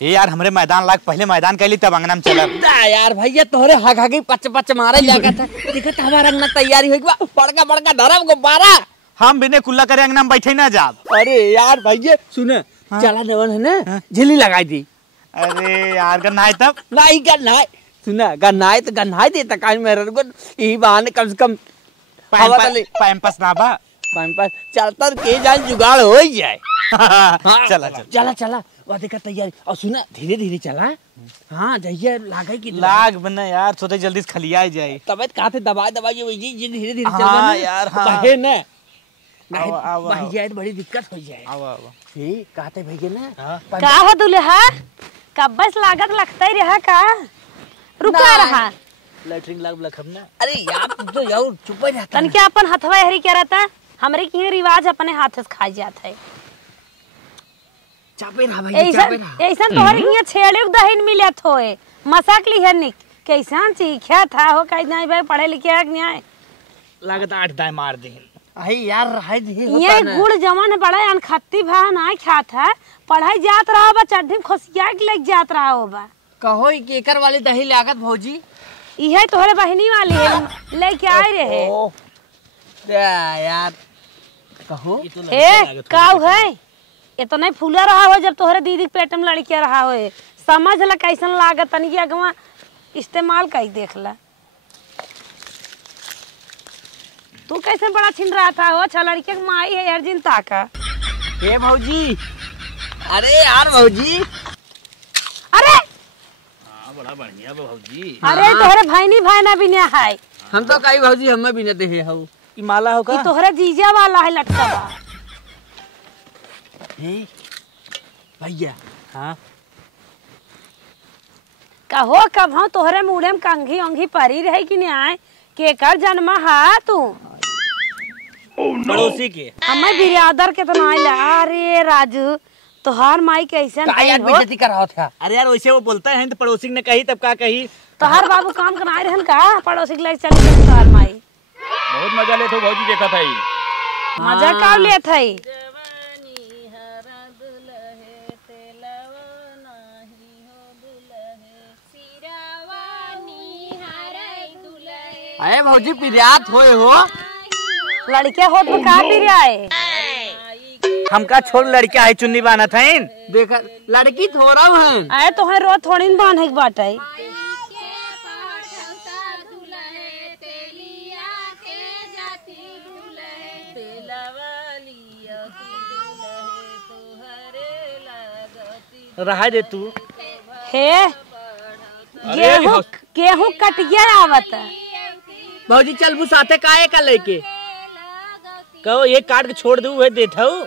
ए यार हमरे मैदान लाग पहले मैदान कैली तब अंगना में चलब यार भैया तोहरे हग हगी पच पच मारे लागत है। देखत हमारा अंगना तैयारी होई बा, बड़का बड़का धरम गुब्बारा। हम बिने कुल्ला करे अंगना में बैठे ना जाब। अरे यार भैया सुन चला देवन है ना झिल्ली लगाई दी। अरे यार गन्नाई तब नहीं गन्नाई सुना गन्नाई तो गन्नाई दे तक आज मेरे को यही बहाने कम से कम पैम्पस ना बा पैम्पस चलता के जाए जुगाड़ हो ही जाए। चला चला चला वो देखा तैयारी और सुना धीरे धीरे चला। हाँ जहिया लागे की लाग बना यार सोते जल्दी से खलिया जाए। तबियत कहाँ थे दबाई दबाई वही धीरे धीरे चल हाँ यार हाँ ना भैया बड़ी दिक्कत हो जाए। कहते भैया ना का हो दुल्हा का बस लागत लगता ही रहा का रुका रहा लैट्रिन लाग लखम ना। अरे यार तू तो यार चुप ही रहता तन क्या अपन हथवा हरी क्या रहता हमरे की रिवाज अपने हाथ से खाई जात है। चापे रहा भैया चापे रहा ऐसा तोहर हिया छेड़े दहिन मिलत होए मसाक ली है निक कैसान सीखा था हो कहीं नहीं भाई पढ़े लिखे है नहीं लागत 8 दाय मार दे। अरे यार रहा ये गुड़ जमन बड़ा अनखत्ती भा ना खात है पढ़ाई जात रहा बा चड्ढी खोसिया के लग जात रहा हो बा कहो कि एकर वाली दही लागत भौजी इहे तोहरे बहनी वाली है लेके आए रहे यार कहो ए काऊ है ये तो नहीं फूला रहा हो जब तोहरे दीदी पेट में लड़किया रहा हो समझ ला कैसन लागत तनी अगवा इस्तेमाल कई देख ला तू कैसे बड़ा छिन रहा था हो अच्छा लड़के की माई है अर्जुन ताका ए भौजी अरे यार भौजी अरे हां बड़ा बढ़िया भौजी अरे तोहरे भाईनी भाईना भी नहीं है हम तो कई भौजी हमें भी नहीं दे हो ई माला हो का तोहरे जीजा वाला है लटका बा हे भैया हां कहो कब हम तोहरे मुड़े में कंघी ओंघी परी रहे कि नहीं आए के कर जन्मा हा तू पड़ोसी के हमें बिरादर के तो नहीं ला। अरे राजू तोहार माई कैसे यार बेइज्जती कर रहा था। अरे यार वैसे वो बोलता है तो पड़ोसी ने कही तब का कही तोहार बाबू काम कराए रहन का पड़ोसी के ले चल तोहार माई बहुत मजा ले तो भौजी देखा था मजा का ले थई अरे भौजी पिरियात होए हो लड़के हो तो का भी आए हमका छोड़ लड़का है चुन्नी बाना था देखा लड़की थोड़ा है आए तो है रो थोड़ी न बांधे के बाटे रहा दे तू हे गेहूं गेहूं कट गया आवत भौजी चल बु साथे काहे का लेके कहो ये काट के छोड़ दू वे देता हूँ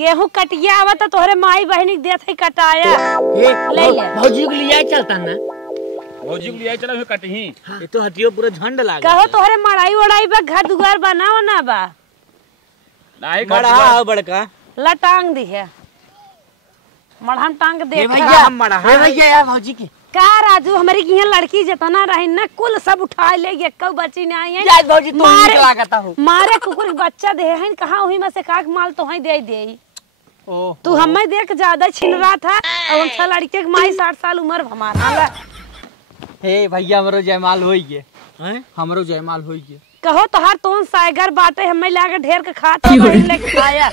गेहूं कट गया आवत तोहरे माई बहनी के देत है कटाया ले ले भौजी को लिया चलता ना भौजी को लिया चला हुए कटही ये तो हटियो पूरा झंड लागे कहो तोहरे मड़ाई वड़ाई बा घर दुआर बनाओ ना बा नहीं मड़ा बड़का लटांग दी है मढ़म टांग दे भैया हम मड़ा है भैया यार भौजी के का राजू हमारी की लड़की जितना रही ना कुल सब उठा ले गए कब बची नहीं आई है जाय भौजी तुम मारे लागता हो मारे कुकुर के बच्चा दे है कहां वही में से काक माल तो है दे ओ तू हमें देख ज्यादा छिन रहा था और हम लड़के के माई 60 साल उम्र हमारा हे भैया हमरो जयमाल होई गे हैं हमरो जयमाल होई गे कहो तोहार तोन साइगर बाटे हमें लाके ढेर के खाता ले खाया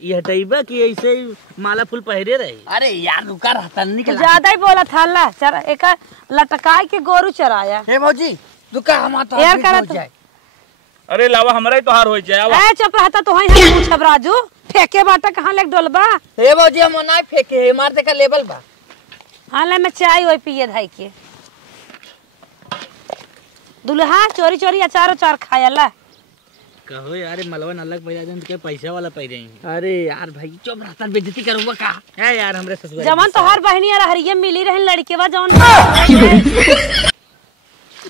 ये हटाइबा कि ऐसे ही माला फूल पहरे रही। अरे यार रुका रहता निकल ज्यादा ही बोला था ला चर एक लटकाई के गोरू चराया हे भौजी रुका हम तो यार करत अरे लावा हमरा ही तोहार होई जाए ए चुप रहता तो है पूछब राजू फेंके बाटा कहां ले डोलबा हे भौजी हम ना फेंके हे मार दे का लेवल बा हां ले मैं चाय ओई पिए धाई के दुल्हा चोरी चोरी अचार अचार खाया ला कहो यार मलवन अलग पैदा जन के पैसा वाला पै रही अरे यार भाई चुप रहता बेइज्जती करूंगा का है यार हमरे ससुर जवन तोहार बहनी और हरिये मिली रहन लड़केवा जवन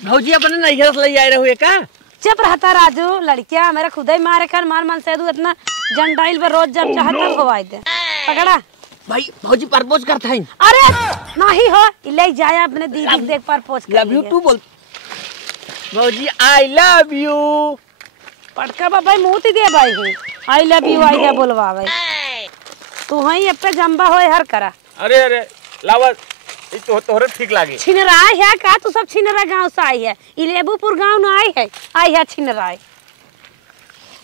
भौजी अपने नैहर से ले आए रहुए का चुप रहता राजू लड़किया मेरा खुदा ही मारे कर मार मन से दू इतना जंडाइल पर रोज जब चाहता होवाई दे पकड़ा भाई भौजी प्रपोज करता है अरे नहीं हो ले जाया अपने दीदी देख प्रपोज कर लव यू टू बोल भौजी आई लव यू पटका बाबा मुंह ती दे भाई आई लव यू आई बोलवा भाई तू हई अब पे जंबा होए हर करा। अरे अरे लावा तोहरे ठीक लागे। छिनराय है का? तू सब छिनरा गांव से आई है, ई लेबूपुर गांव न आई है छिनराय।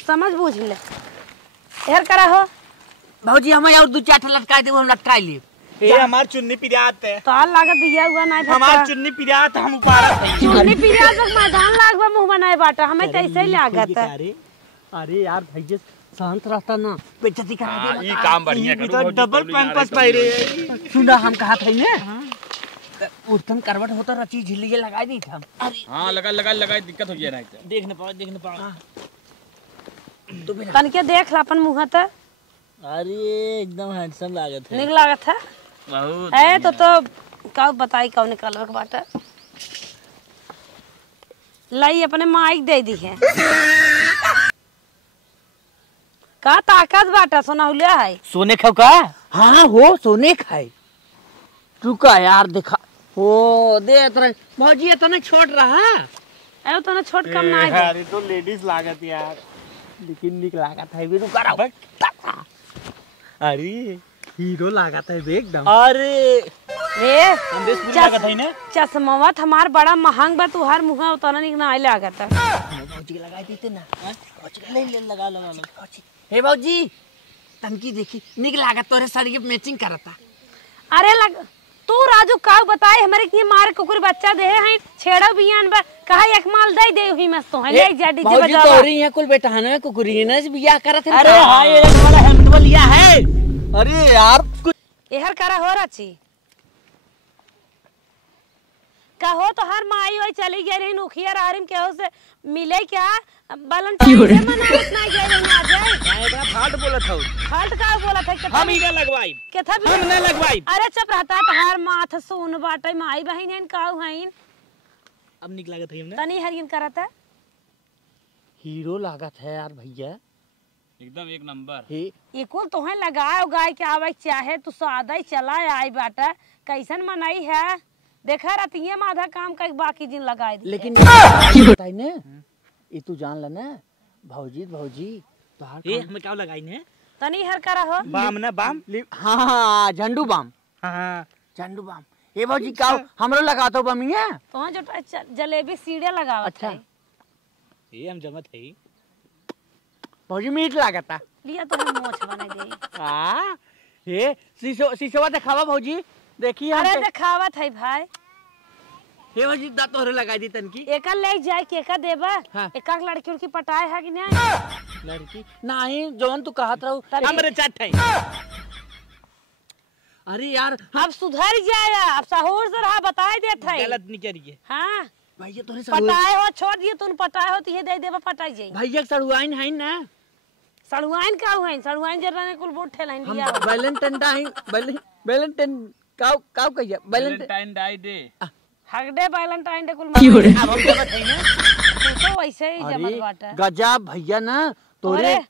समझ बूझ ले हर करा हो। भौजी हमें और 2-4 ठे लटका दे, हम लटका लिए। ये हमार चुन्नी पिरात है। तो हाल लागत बिया हुआ नहीं हमार चुन्नी पिरात हम उपारा थे। चुन्नी पिया तक मैदान लागबा मुंह बनाए बाटा हमें तो ऐसे ही लागत है। अरे यार भैया शांत रहता ना, बेइज्जती करा दे। ये काम बढ़िया करू। तो डबल पैंपस पहिरे। सुना हम कहा थे ना उठन करवट होता रची झिल्ली लगा दी था। अरे हां लगा दिक्कत हो गया ना। देखने पाओ तो बिना तन के देख ला अपन मुंह त। अरे एकदम हैंडसम लागत है। निक लागत है बहुत ए तो का बताई कौन कलर के बाटा लाई अपने माइक दे दी है। का ताकत बाटा सोनाहुलिया है। सोने खाओ का? हाँ हो सोने खाए। रुका यार देखा ओ दे तरह भौजी इतना छोट रहा। ए तो ना छोट कम ना है। अरे तो लेडीज लागत यार, लेकिन निक लागत है भी। रुका रहा अरे हीरो लागत है एकदम। अरे रे अंदेश पूरी लागत है ना। चश्मावा हमार बड़ा महंग बा, तुहार मुंह उतना निक ना आइले लागत है। भौजी के लगा देते ना। भौजी ले लगा भौजी। हे भौजी तनकी देखी निक लागत तोरे साड़ी के मैचिंग करता। अरे लग तू राजू का बताए हमारे के मार कुकुर बच्चा दे है छेड़ा बियान बा कहा एक माल दे दे ही मस्त है ले जा डीजे भौजी बजावा। तोरी यहाँ कुल बेटा है कुकुरी ने से बियाह करत है। अरे हाँ ये वाला हेमंत लिया है। अरे यार कुछ एहर करा हो रची कहो तो हर माई ओई चली गई रही नुखिया रारिम के हो से मिले क्या वैलेंटाइन डे मनावत ना गई रही आ जाए। एकरा फाट बोलत हौ। फाल्ट का बोला था कि हम इधर लगवाई। केथा हम न लगवाई। अरे चुप रहता तो हर माथ सुन बाटे माई बहन हन काऊ हइन अब निक लागत है हमने। तनी हरियन करता हीरो लागत है यार भैया एकदम एक नंबर। हे ये कुल तोहे लगाए गाय के आवे चाहे तू सादा ही चला आई बाटा कैसन मनाई है देखा रतिये में आधा काम का बाकी दिन लगाए दी। लेकिन बताई ने ये तू जान ल ना भौजी तोहार ये हमें क्या लगाई ने? तनी हर करा हो बाम ना बाम। हाँ झंडू बाम। हां झंडू बाम ये भौजी का हमरो लगा तो बमिया तो जो जलेबी सीढ़े लगावत अच्छा। है ये हम जमत है। भौजी मीठ लागता। लिया तो हम मोछ बना दे। हां ये शीशवा दिखावा भौजी देखिए। अरे दिखावत है भाई हे भौजी दा तोहरे लगा दी तनकी। एका ले जाए केका देबा हाँ। एका लड़की उड़की पटाए है कि नहीं लड़की नहीं जौन तू कहत रहू। हमरे चट है। अरे यार अब सुधर जाया अब सहूर से रहा बताए देत है। गलत नहीं करिए। हां भैया तोरे पटाए हो छोड़ दिए तुम पटाए हो तिहे दे देबा पटाई जाई। भैया सड़ुआइन है ना सड़ुआइन का है सड़ुआइन जरा ने कुल बोट ठेलाइन हम दिया। वैलेंटाइन डे वैलेंटाइन काव कहिया वैलेंटाइन डे हगडे वैलेंटाइन डे कुल अब हम जमत है ना। तू तो वैसे ही जमत बाटा। गजब भैया ना तोरे अरे,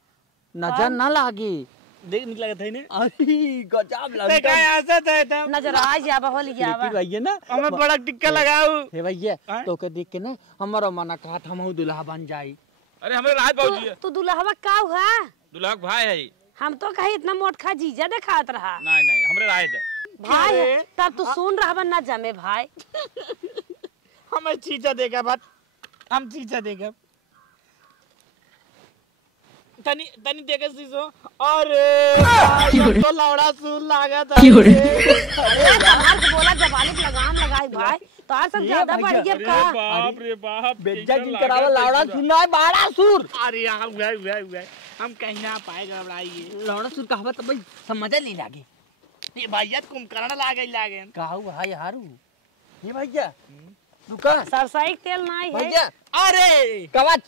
नजर ना लागी। देख निक लागत है ने। अरे गजब ते लगता काय हंसत है तुम? नजर आ जाबा हो लिया लेकिन भैया ना हमें बड़ा टिक्का लगाऊ। हे भैया हाँ? तो के देख के ना हमारा मना कहा था हम दुल्हा बन जाई। अरे हमारे राहत बाबूजी है। तू दुल्हवा का है दुल्हा का भाई है। हम तो कहीं इतना मोट खा जीजा दिखात रहा नहीं हमारे राहत है। भाई है, तब तू सुन रहा ना जमे भाई। हमें चीचा देगा बात हम चीचा देगा। तनी देखे सीसो। अरे तो लौड़ा सुन लागत है। अरे बाहर से बोला जबानी पे लगाम लगाई भाई तो आज सब ज्यादा बढ़ गया अरे का। बाप रे बाप बेज्जती करावा लावड़ा सुनना है बाड़ा सुर। अरे यहाँ हुआ हम कहीं ना पाए घबराइए। लावड़ा सुर कहवा तो भाई समझ नहीं लागे। ये भैया कुंभकर्ण लागे कहू भाई हारू ये भैया रुका सरसाई तेल नहीं है भैया। अरे कवच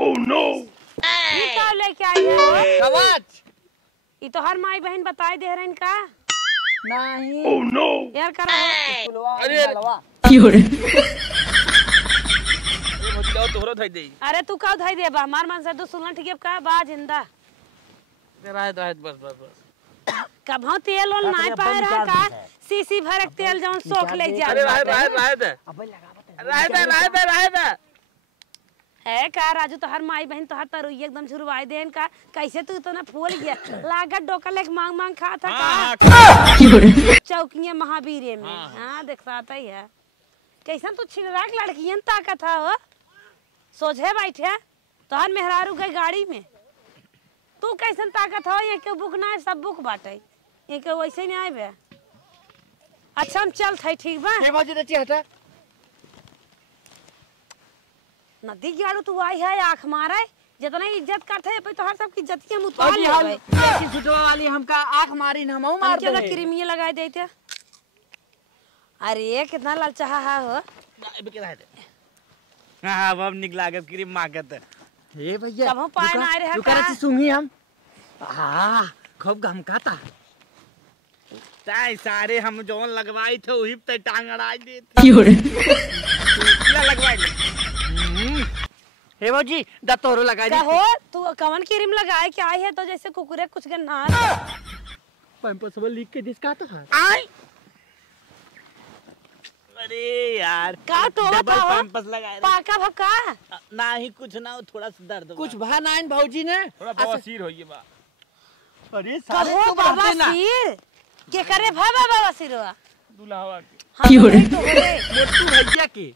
ओह नो ये क्या लेके आई है कवच ये तो हर माई बहन बताई दे रहे इनका नहीं। ओह नो यार करा अरे मतलब तोहरा थाई दे। अरे तू का धाई दे बा हमार मन से तू सुनना ठीक है का बा जिंदा राहत बस कभो तेल ओल नहीं पाए रहा का सीसी भरक तेल जौन सोख ले जा। अरे राहत है। अबे लगावत राहत है। है का राजू तोहर माई बहन तोहर तरुई एकदम झुरवाई देन का कैसे तू इतना फूल गया लागत डोका लेके मांग मांग खा था का चौकिया महावीर में हाँ देखता ही है कैसन तू छिनरा के लड़कियन ताकत है हो सोझे बैठे तोहर मेहरारू गई गाड़ी में तू कैसन ताकत हो ये के बुक ना सब बुक बाटे ये के वैसे नहीं आए अच्छा हम चल थे ठीक बा के बाजी रची हटा नदी गाड़ू तू आई है आंख मारे जितना इज्जत करते है तो हर सब की इज्जत हम उतार ले हम ऐसी छुटवा वाली हमका आंख मारी न हम मार दे क्रीमिया लगा देते अरे कितना ललचाहा है हो अब के रहते हां अब निक लागत क्रीम मागत हे भैया कब हम पाए ना रहे का करती सुंगी हम हां खूब गम खाता ताई सारे हम जोन लगवाई थे वही पे टांग अड़ा देते क्या लगवाई हे बाजी दतोरो लगा का हो तू कवन क्रीम लगाए क्या आई है तो जैसे कुकुरे कुछ गन्ना पैंपस वो लीक के दिसका तो आई अरे यार का तो डबल पैंपस लगाए पाका भका ना ही कुछ ना थोड़ा सा दर्द कुछ भा नाइन भौजी ने थोड़ा बवासीर होइए बा अरे सारे कहो तो बाबा बातें ना सिर के करे भा बाबा सिरवा दुल्हावा के हाँ मोटू भैया के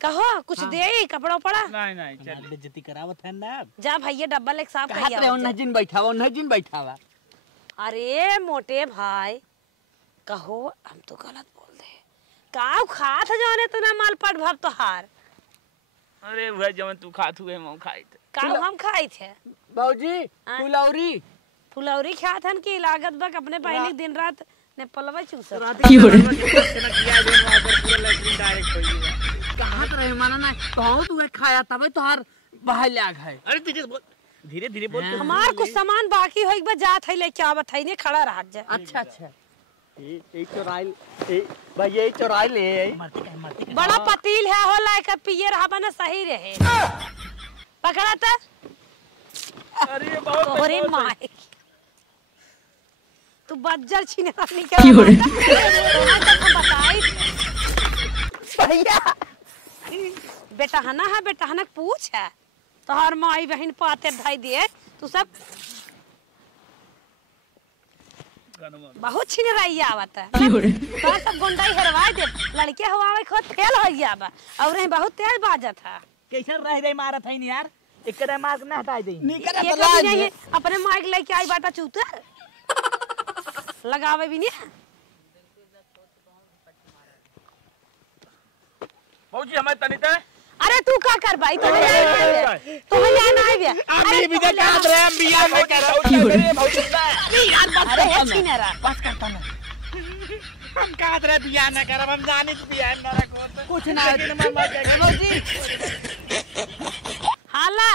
कहो कुछ दे कपड़ा पड़ा नहीं नहीं चल बेइज्जती करावत है ना जा भैया डब्बा लेके साफ कहत कर रहे उन जिन बैठावा उन जिन बैठावा अरे मोटे भाई कहो हम तो गलत बोल दे काऊ खात जाने तो ना मालपट भव तो हार अरे वह जवन तू खात हुए हम खाई थे काऊ हम खाई थे भौजी फुलौरी फुलौरी खात हन की लागत बक अपने पहले दिन रात ने पलवा चूस कहां रहे माना ना कहूं तू खाया तब तोहार बहाय लाग है अरे धीरे धीरे बोल हमार कुछ सामान बाकी होई बा जात है लेके आवत है ने खड़ा रह जा अच्छा अच्छा ए चोराइल ए भाई ये चोराइल ले मरते बड़ा पतील है हो लायक पिए रहा बना सही रहे पकड़ा था अरे बहुत तोरे माई तू बज्जर छीने निकल बताई भैया बेटा हना है बेटा हना पूछ है तोहर माई बहन पाते भाई दिए तू सब बहुत छीने रही आवत है तो सब गुंडाई हरवाई दे लड़के हवावे खुद फेल हो गया बा और नहीं बहुत तेज बाजत है कैसे रह रही मारत है नहीं यार एक करे मार के ना हटाई दे निकल ये कभी नहीं अपने माइक लेके आई बाटा चूतर लगावे भी नहीं भौजी हमें तनिता अरे तू का कर भाई तो यहाँ ना आई अभी भी तो काट रहे हम बिया में कर अरे भौजी अरे है छीनेरा बस करता ना हम काट रहे बिया ना कर हम जाने बिया ना रखो कुछ ना भौजी हाला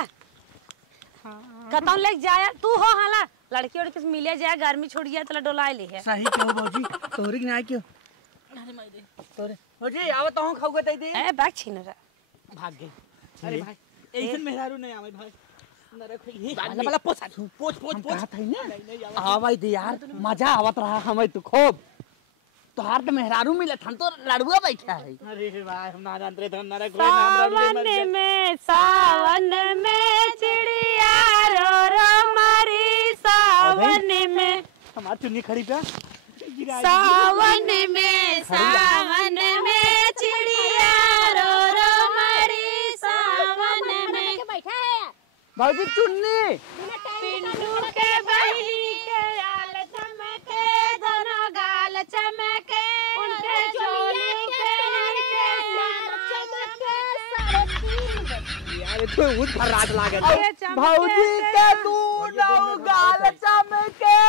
कतौ लेके जाया तू हो हाला लड़की और किस मिले जाए गर्मी छोड़ गया तो डोलाए ले है सही क्यों भौजी तोरी के ना क्यों तोरे भौजी आव तो हम खाऊगे तई दे ए बैग छीनेरा भाग गई अरे भाई ऐसन मेहरारू नहीं आवे भाई ना रखो ये वाला पोछ पोछ पोछ पोछ कहा था ना आवाई दे यार मजा आवत रहा हमें तो खूब तोहार तो मेहरारू मिले थन तो लड़ुआ बैठा है अरे भाई हम ना जानते थे हम ना रखो सावन में चिड़िया रो रो मारी सावन में हमार चुन्नी खड़ी पे सावन में चिड़िया रो रो मारी सावन में बैठा है भौजी चुन्नी पिंडू के बहिनी के आल चमके दोनों गाल चमके उनके चोली के यार तो उठ पर रात लागत भौजी के दूनौ गाल चमके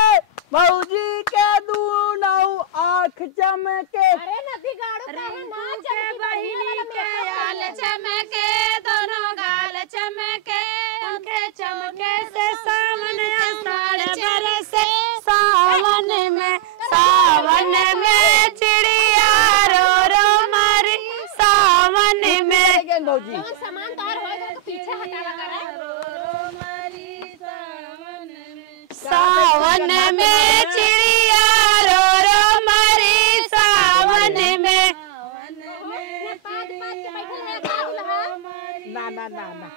भौजी के दूनौ आँख चमके अरे नदी गाड़ो काहे ना के बहिनी के आल चमके दोनों गाल चमके उनके चमके से सावन आषाढ़ बरसे सावन में चिड़िया रो रो मारी सावन में भौजी सामान तोहर हो तो पीछे हटा लगा रो मारी सावन में चिड़िया रो रो मारी सावन में ना ना ना ना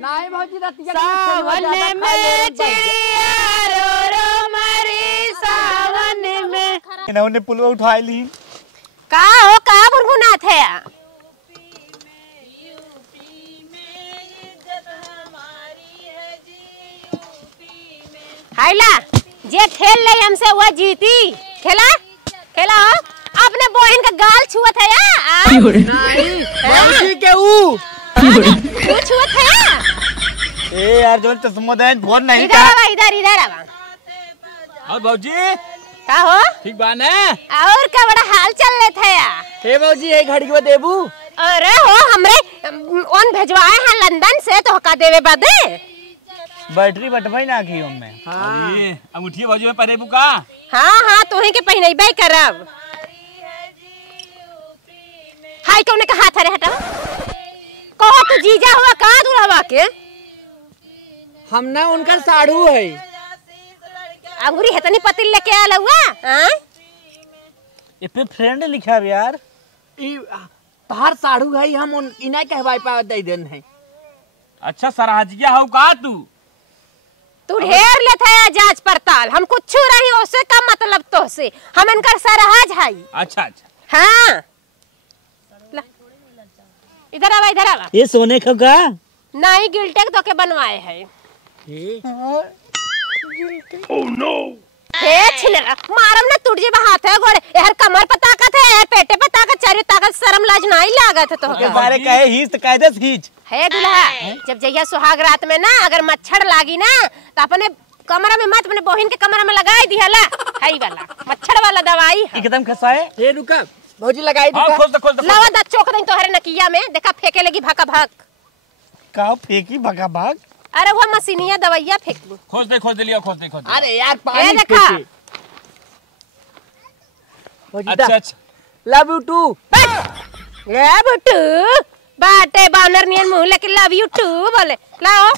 नहीं भौजी रतिया सावन में चिड़िया रो रो मरी सावन में। इन्होंने पुलवा उठा ली। का हो का बुनबुनात है? हाइला जे खेल ले हमसे वो जीती। खेला खेला हो अपने बहन का गाल छुअत है या? नहीं भौजी के ऊ तू छुअत है या? ए यार जो चश्मा देन फोन नहीं इधर आवा इधर आवा। और भौजी का हो ठीक बा ना? और का बड़ा हाल चल रहे थे या? हे भौजी एक घड़ी के देबू। अरे हो हमरे ओन भेजवाए हैं लंदन से तो का देवे बदे। बैटरी बटवाई ना की हम में। अरे अंगूठी भौजी में पहने बुका। हाँ तोहे के पहिनबे करब। हाय कौने का हाथ रे हटा कहो तू जीजा हुआ का दूल्हा के? हम ना उनका साड़ू है। अंगूरी हेतनी पतिल लेके आला हुआ। हां ये पे फ्रेंड लिखा है यार। ई तहार साड़ू है हम उन इना कहवाई पा दे देन है। अच्छा सराहजिया हो का तू ढेर लेता है जांच पड़ताल। हम कुछ रही उससे का मतलब तो से हम इनका सरहज है। अच्छा अच्छा हाँ इधर आवा। ये सोने का नहीं गिल्टेक तो के बनवाए है। ओह नो हे छिलरा मारम ना टूट जेबा हाथ है गोड़े यार कमर पे ताकत है यार पेटे पे ताकत चारों ताकत शर्म लाज नहीं लागत है तो के बारे कहे हीच तो कायदे हीच है दुल्हा। जब जइया सुहाग रात में ना अगर मच्छर लागी ना तो अपने कमरा में मत अपने बहन के कमरा में लगाई दिहला हई वाला मच्छर वाला दवाई है। एकदम खसाए। हे रुका भौजी लगाई हां दुका। खोल दे लावा दा चोक दई तोहरे नकिया में देखा फेंके लगी भका भक। का फेंकी भगा भाग। अरे वो मशीनिया दवाइया फेंकी। खोज दे लिया खोज दे। अरे यार ए पानी देखा भौजी अच्छा अच्छा लव यू टू। ले बुटू बाटे बानर नियन मुंह लेके लव यू टू बोले लाओ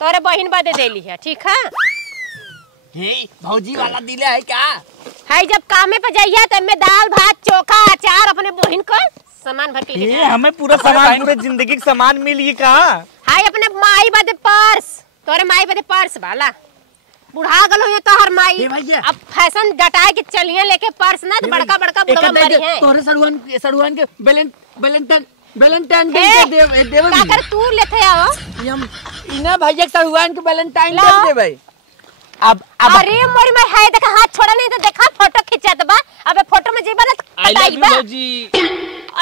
तोरे बहन बदे देली है ठीक है। हे भौजी वाला दिले है क्या? हाय जब कामे पे जाइया त में दाल भात चोखा अचार अपने बहन को सामान भर के ले ये जा। हमें पूरा सामान पूरे जिंदगी का सामान मिल ये कहा। हाय अपने माई बदे पर्स तोरे माई बदे पर्स वाला बुढ़ा गलो ये तो हर माई। हे भैया। अब फैशन डटाए के चलिए लेके पर्स ना तो बड़का बड़का बुढ़वा मरी है। तोरे सड़ुआन के वैलेंटाइन डे हे, देवे का कर तू लेते आओ हम इना भैया के सड़ुआन के वैलेंटाइन डे ला। देवे। अब अरे मोरी में है देखा हाथ छोड़ा नहीं तो देखा फोटो खिंचात बा। अबे फोटो में जेबा ना आई लव कटाई यू बा। भौजी।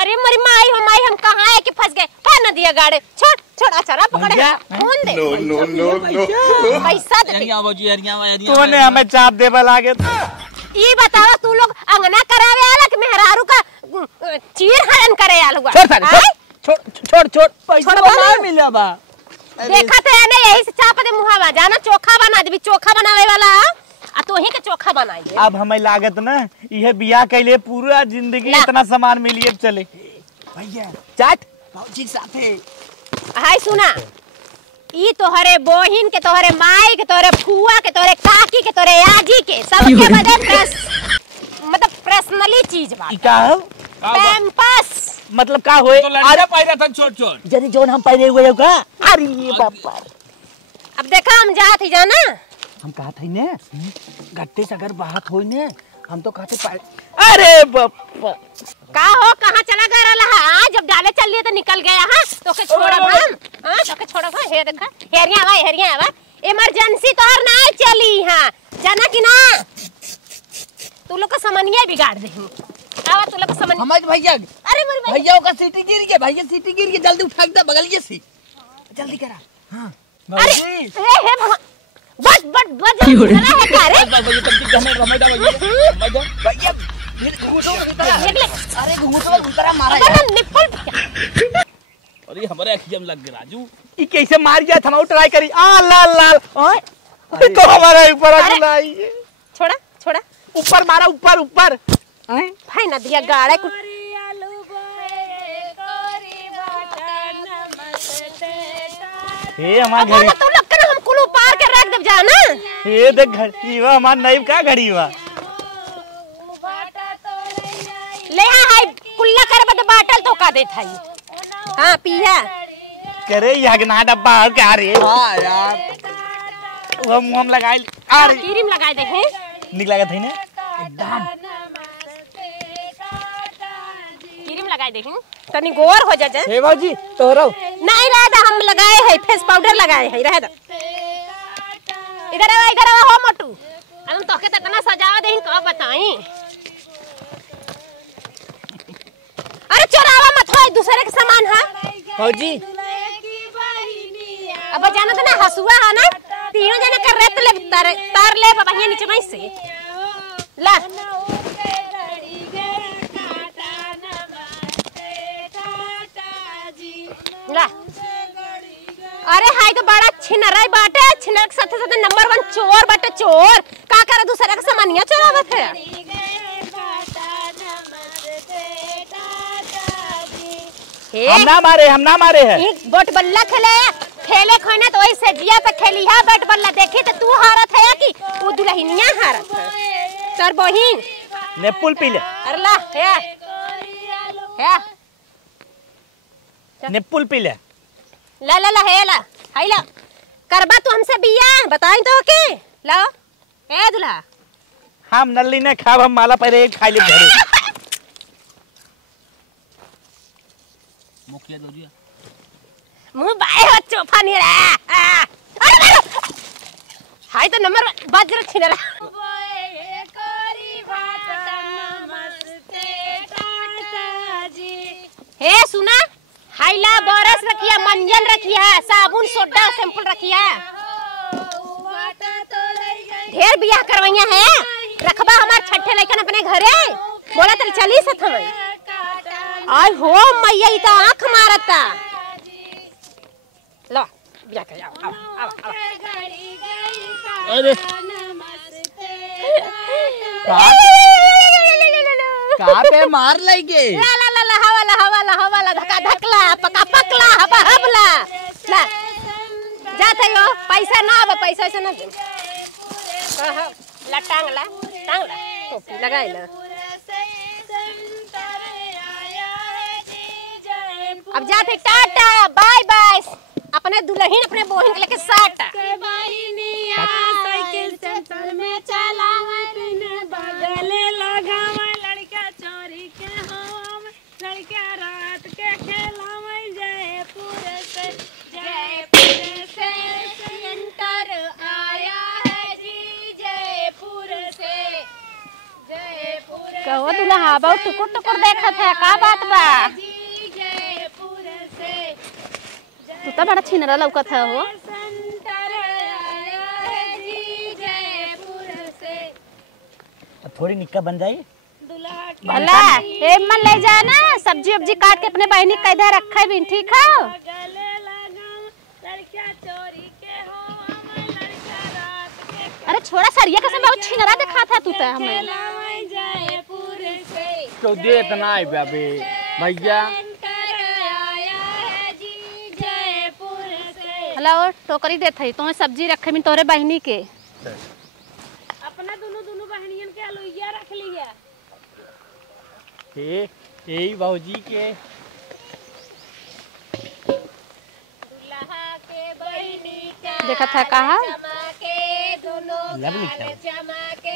अरे मोरी माई हम कहां है कि फंस गए पा न दिया गाड़े छोड़ अचारा पकड़े भैया। फोन दे नो पैसा दे। हरिया भौजी हरिया तूने हमें चाप देबा लागे। ई बताओ तू लोग अंगना करावे आला कि मेहरारू का चीर हरण करे आलू छोड़ सारे छोड़ पैसा छोड़ बा ना ना। मिला बा। देखा थे ना यही से चाप दे मुहावा जाना चोखा बना देबी चोखा बनावे वाला आ तो ही के चोखा बनाई दे। अब हमें लागत ना ये बियाह कैले पूरा जिंदगी ला। इतना सामान मिलिए चले भैया चाट भौजी के साथे हाय सुना ई तोहरे बहिन के तोहरे माई के तोहरे फुआ के तोहरे काकी के तोहरे आजी के सबके बदे मतलब पर्सनली चीज बा। ई का हो? पैम्पर्स मतलब का होए? तो लड़का पैदा था छोट जनी जोन हम पहने हुए हो का? अरे ये बापा अब देखा हम जात ही जाना हम कहा थे ने गट्टे से अगर बात होई ने हम तो कहते अरे बापा का हो कहाँ चला गया रहा जब डाले चल लिए तो निकल गया। हाँ तो के छोड़ब हम तो के छोड़ब हे देखा हेरिया आवा इमरजेंसी तो और ना चली। हाँ जाना कि ना तू लोग का समनिया बिगाड़ दे आवा तू लोग का समन हमारे भैया अरे मोर भैया का सीटी गिर गया भैया सीटी गिर गई जल्दी उठा के बगल ये सी जल्दी करा। हां अरे हे भगवान बस जरा है का रे भौजी तुम घमेड़ भैया फिर घूटो अरे घूटो उतरा मारा अरे निपल अरे हमारे अखियम लग गया राजू। ई कैसे मार गया था? ट्राई करी आ लाल ओए तो हमारे ऊपर आ लाई छोड़ा ऊपर मारा ऊपर भाई ना दिया गाड़े कुछ हे हमार घड़ी तो लोग के हम कुल पार के रख देब जा ना। हे देख घड़ी वा हमार नईब का घड़ी वा ले हाय कुल्ला करे बद बाटल तो का देत हई। हां पिया करे यगना डब्बा और क्या रे? हां यार वो मुंह हम लगाई अरे क्रीम लगाए दे हैं निक लागत है ने एकदम क्रीम लगाए दे हैं तनी गोर हो जा हे भौजी तोरो नहीं रह दा हम लगाए है फेस पाउडर लगाए है रह दा इधर आवा हो मोटू हम तोके त इतना सजावा देहिन का बताई अरे चोरावा मत हो दूसरे के सामान है भौजी अब जाना तो ना हसुआ है ना तीनों जने कर रहे ले तार ले बाबा ये नीचे में से ला ला अरे हाय तो बड़ा छिनराई बाटे छिनर के साथे साथे नंबर 1 चोर बाटे चोर का करे दूसरे के सामानिया चोरावत है हम ना मारे है एक बट बल्ला खेले खाना तो वही सजिया पे खेली है बट बल्ला देखी तो तू हारत है कि वो दुल्हनिया हारत है सर बहिन ने पुल पी ले अरे ला है ने पुल पी ले ला ला ला है ला हाय ला करबा तू हमसे बिया बताई तो के ला ए दुल्हा हम नल्ली ने खाब हम माला पहले खा ले घरे मुखिया दो दिया मुंह बाए हो चोफा नहीं रहा अरे हाय तो नंबर बाजर छिनरा हे सुना हाइला बरस रखिया मंजन रखिया साबुन सोडा सैंपल रखिया ढेर बियाह करवैया है रखबा हमार छठे लइकन अपने घरे बोला तल चली सत हम आय हो मैया ई त आंख मारता लो बियाह कर आओ अरे कहां पे मार लगे ला ला ला हवाला धक्का धकला पका पकला हबा हबला ला जाते हो पैसा ना अब पैसा से ना दे ला टांगला टोपी लगाई ला अब जाते टाटा बाय बाय अपने दुल्हन अपने बहन के लेके साटा साइकिल सेंटर में चलावे बिन बगले लगावे लड़का चोरी के हम लड़का रात के खेलावे जयपुर से सेंटर आया है जी जयपुर से कहो दुल्हा बहुत टुकुर टुकुर देखत है का बात बा तू तो बड़ा छिनरा लौकत है हो थोड़ी निक्का बन जाए भला हे मन ले जा ना सब्जी वब्जी काट के अपने बहनी का इधर रखा है ठीक है अरे छोड़ा सरिया कैसे बहुत छिनरा दिखा था तू तो हमें तो दे इतना है बाबे भैया हेलो टोकरी देत है तुम्हें सब्जी रखे में तोरे बहनी के अपना दोनों बहनियन के आलूया रख लिया यही भौजी के देखा था कहा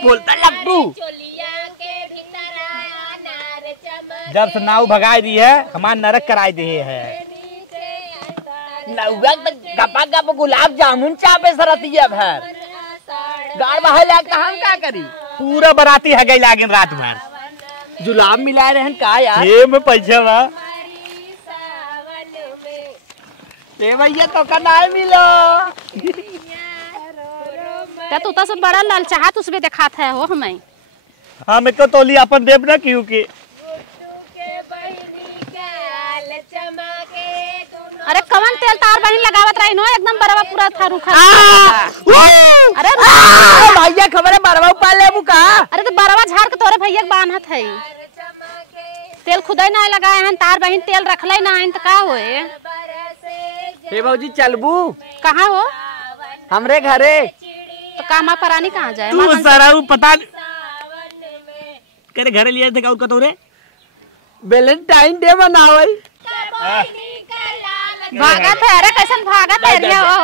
बोलता लब्बू जब से नाव भगाई दी है हमार नरक कराई दी है नौवा गपा गप गुलाब जामुन चापे सरतिया भर गाड़ बहा लाग त हम का करी पूरा बराती है गई लागिन रात भर जुलाब मिला रहन का यार ये में पैसा बा ते भैया तो का ना मिलो क्या तू तो सब बड़ा ललचाहत उसमें दिखात है हो हमें हम एक तोली अपन देव ना क्यों के अरे कवन तेल तार बहन लगावत रही नो एकदम बरवा पूरा था रूखा अरे भैया खबर है बरवा पा लेबू का अरे तो बरवा झाड़ के तोरे भैया बांधत है तेल खुदे ना लगाए हन तार बहन तेल रखले ना हन त का होए हे भौजी चलबू कहां हो हमरे घरे तो कामा परानी कहां जाए तू सारा पता करे घरे लिया थे का उनका तोरे वैलेंटाइन डे मनावल भागत है, अरे कैसन भागत है रे वो।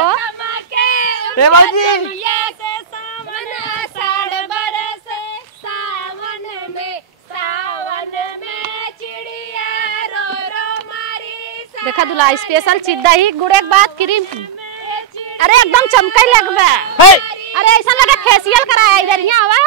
हे बाबूजी देखा दुला स्पेशल चीज दही गुड़ एक बात क्रीम, अरे एकदम चमके लगबे। अरे ऐसा लगा फेशियल कराया इधर यहाँ आवा।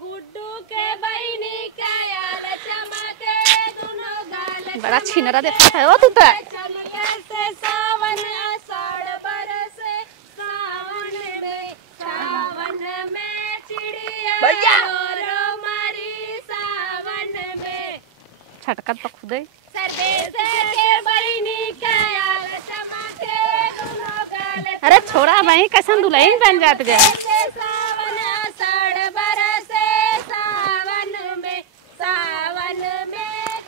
गुड्डू के बहिनी का यार चमके दोनों गाल बड़ा छिनरा देखा है वो तू तो। चमके से सावन आषाढ़ बरसे सावन में चिड़िया भैया रो मारी सावन में छटकत तो खुदे सरदेश के बहिनी का यार चमके दोनों गाल। अरे छोड़ा भाई कैसन दुल्हन बन जात गए। सावन आषाढ़ बरसे सावन में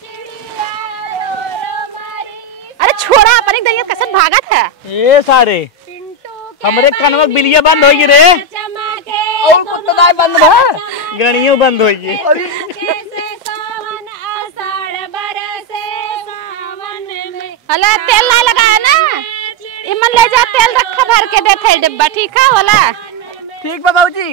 चिड़िया रो मारी। अरे छोड़ा अपनी दरिया कैसन भागत है। ए सारे हमरे कनवा बिलिया बंद होगी रे। चमके और कुत्ता बंद है, गणियों बंद होगी। सावन आषाढ़ बरसे सावन में। अला तेल ना लगाया ना, इमन ले जा तेल रखा भर के देते डिब्बा, ठीक है होला। ठीक बा बाबूजी।